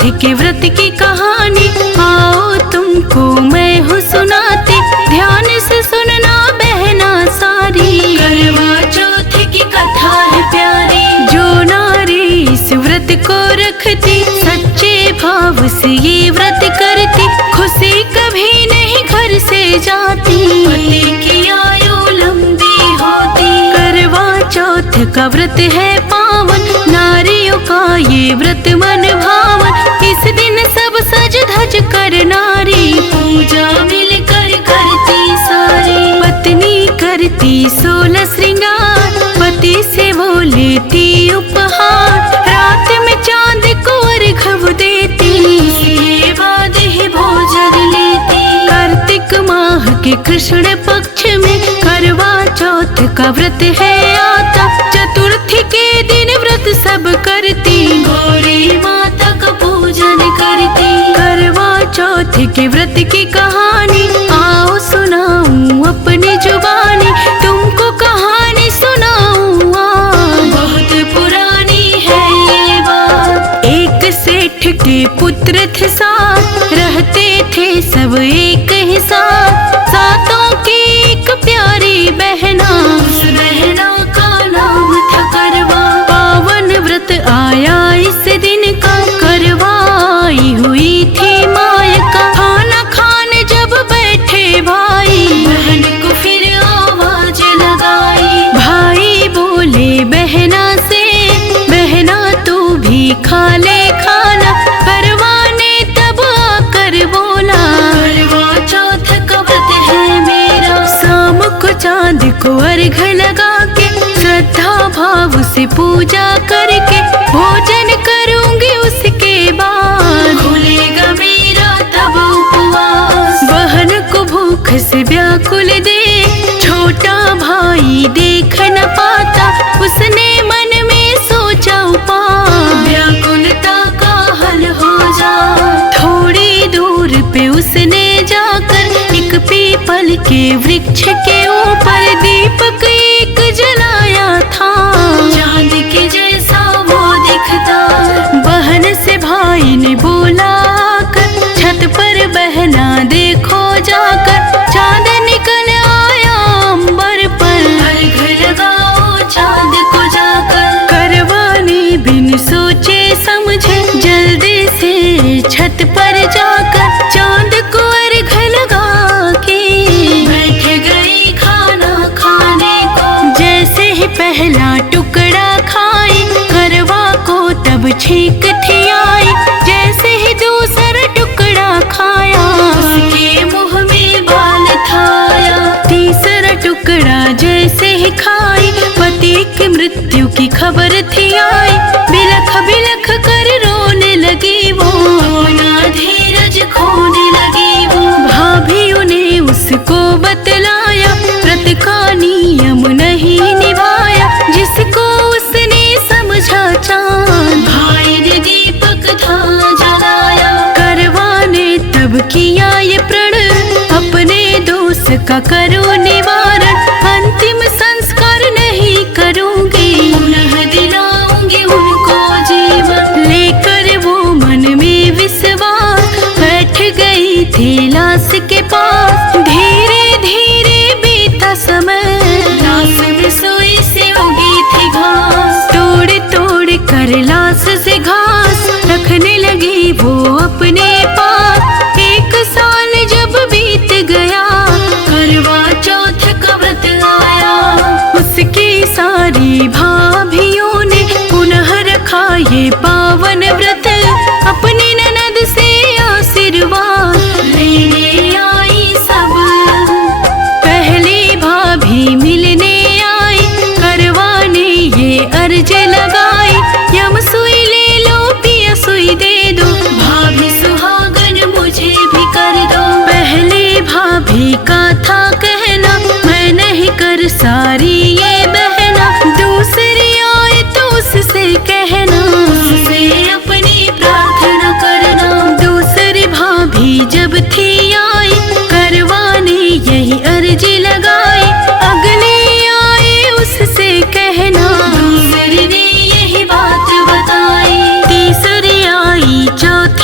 के व्रत की कहानी आओ तुमको मैं हूँ सुनाती, ध्यान से सुनना बहना सारी। करवा चौथ की कथा है प्यारी, जो नारी इस व्रत को रखती, सच्चे भाव से ये व्रत करती, खुशी कभी नहीं घर से जाती, पति की आयु लंबी होती। करवा चौथ का व्रत है पावन, नारियों का ये व्रत मन भावन। इस दिन सब सज धज कर नारी, पूजा मिलकर करती सारी। पत्नी करती 16 श्रृंगार, पति से वो लेती उपहार, रात में चांद को अर्घ देती, इसके बाद ही भोजन लेती। कार्तिक माह के कृष्ण पक्ष में करवा चौथ का व्रत है आता, चतुर्थी के दिन व्रत सब करती, गौरी माता का पूजन करती। करवा चौथ के व्रत की कहानी आओ सुनाऊं अपनी जुबानी, तुमको कहानी सुनाऊं बहुत पुरानी है ये बात। एक सेठ के पुत्र थे सात, रहते थे सब एक ही साथ, सातों की एक प्यारी बहना, उस बहना का नाम था करवा। पावन व्रत आया इस दिन का, करवाई हुई थी मायका, खाना खाने जब बैठे भाई, बहन को फिर आवाज लगाई। भाई बोले बहना से, बहना तू भी खा ले खाना, करवा ने तब आकर बोला, करवा चौथ का व्रत है मेरा। शाम को चांद को अर्घ लगा के, श्रद्धा भाव से पूजा करके, भोजन करूंगी उसके बाद, खुलेगा मेरा तब उपवास। बहन को भूख से व्याकुल देख, छोटा भाई देख न पाता, उसने मन में सोचा उपाय, व्याकुलता का हल हो जा। थोड़ी दूर पे उसने जाकर एक पीपल के वृक्ष के ऊपर दीपक एक जलाया था, चांद के जैसा वो दिखता। बहन से भाई ने बोला आकर, छत पर बहना देखो जाकर, चांद निकल आया अंबर पर, अर्घ लगाओ चांद को जाकर। करवाने बिन सोचे समझे, जल्दी से छत पर जाकर, चांद को अर्घ लगा के बैठ गई खाना खाने को। जैसे ही पहला टुकड़ा खाई, करवा को तब छींक थी आई, जैसे ही दूसरा टुकड़ा खाया, उसके मुंह में बाल थाया। तीसरा टुकड़ा जैसे ही खाई, पति की मृत्यु की खबर थी आई, बिलख बिलख कर रोने लगी वो, अपना धीरज खोने लगी वो। भाभीयों ने उसको बतलाया, व्रत का नियम नहीं निभाया, जिसको उसने समझा चांद, भाई ने दीपक था जलाया। करवाने तब किया ये प्रण, अपने दोष का करो निवारण, अंतिम संस्कार नहीं करूंगी, पुनः दिलाऊंगी उनको जीवन। लेकर वो मन में विश्वास, बैठ गई थी लाश के पास, धीरे धीरे बीता समय, लाश में सोई से उगी थी घास। तोड़ तोड़ कर लाश से घास रखने लगी वो अपने पास। 1 साल जब बीत गया, करवा चौथ का व्रत आया, उसकी सारी भाभीयों ने पुनः रखा ये पावन व्रत, अपनी ननद से आशीर्वाद लेने आई सब। पहली भाभी मिलने आई, करवाने ये अर्ज लगाई, यम सुई ले लो पिया सुई दे दो, भाभी सुहागन मुझे भी कर दो। पहली भाभी का था कहना, मैं नहीं कर सारी ये बहना, दूसरी आए तो उससे कहना, उससे अपनी प्रार्थना करना। दूसरी भाभी जब थी आई, करवाने यही अर्जी लगाई, अगली आए उससे कहना, दूसरी ने यही बात बताई। तीसरी आई, चौथी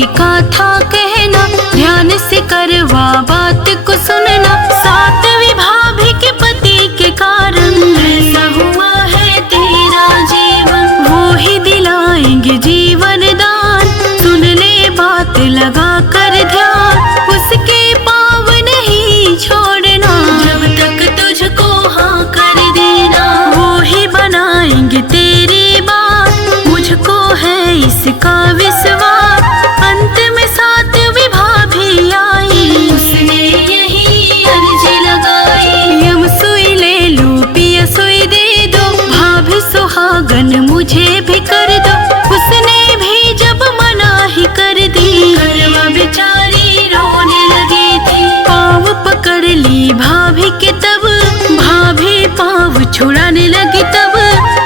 कोई कथा कहना, ध्यान से करवा बात को सुनना। सातवीं भाभी के पति के कारण ऐसा हुआ है तेरा जीवन, वो ही दिलाएंगे जीवन दान। सुन ले बात लगा कर ध्यान, उसके पाव नहीं छोड़ना, जब तक तुझको हाँ कर देना। वो ही बनाएंगे तेरी बात, मुझको है इसका विश्वास। अंत में सातवीं भाभी आई, उसने यही अर्जी लगाई। यम सुई ले लो पिया सुई दे दो, भाभी सुहागन मुझे भी कर दो। उसने भी जब मना ही कर दी, करवा बेचारी रोने लगी थी। पाँव पकड़ ली भाभी के तब, भाभी पाँव छुड़ाने लगी तब,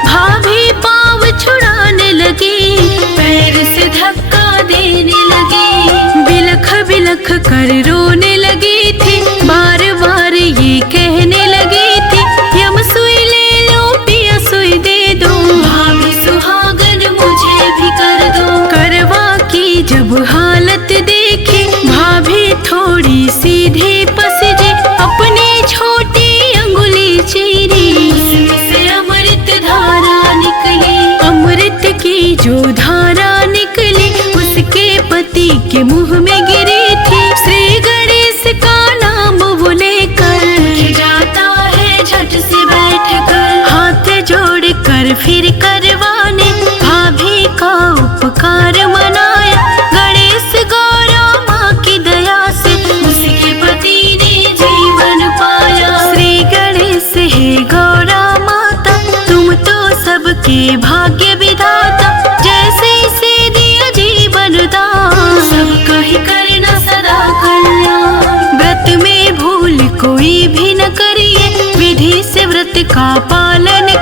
भाभी पाँव छुड़ाने लगी, पैर से धक्का देने लगी। बिलख बिलख कर रोने लगी थी, बार बार ये कहने लगी थी, यम सुई ले लो पिया सुई दे दो, भाभी सुहागन मुझे भी कर दो। करवा की जब हालत देखी, भाभी थोड़ी सीधी पसजी, अपनी छोटी अंगुली चीरी, उसमें से अमृत धारा निकली। अमृत की जो धारा निकली, उसके पति के मुंह में गिरी थी। श्री गणेश का नाम वो लेकर जाता है झट से बैठकर, हाथ जोड़ कर फिर करवाने भाभी का उपकार मनाया। गणेश गौरा माँ की दया से उसके पति ने जीवन पाया। श्री गणेश है गौरा माता, तुम तो सबके भाग्य विधाता, जैसे इसे दिया जीवन दान, सबका ही करना सदा कल्याण। व्रत में भूल कोई भी न करिए, विधि से व्रत का पालन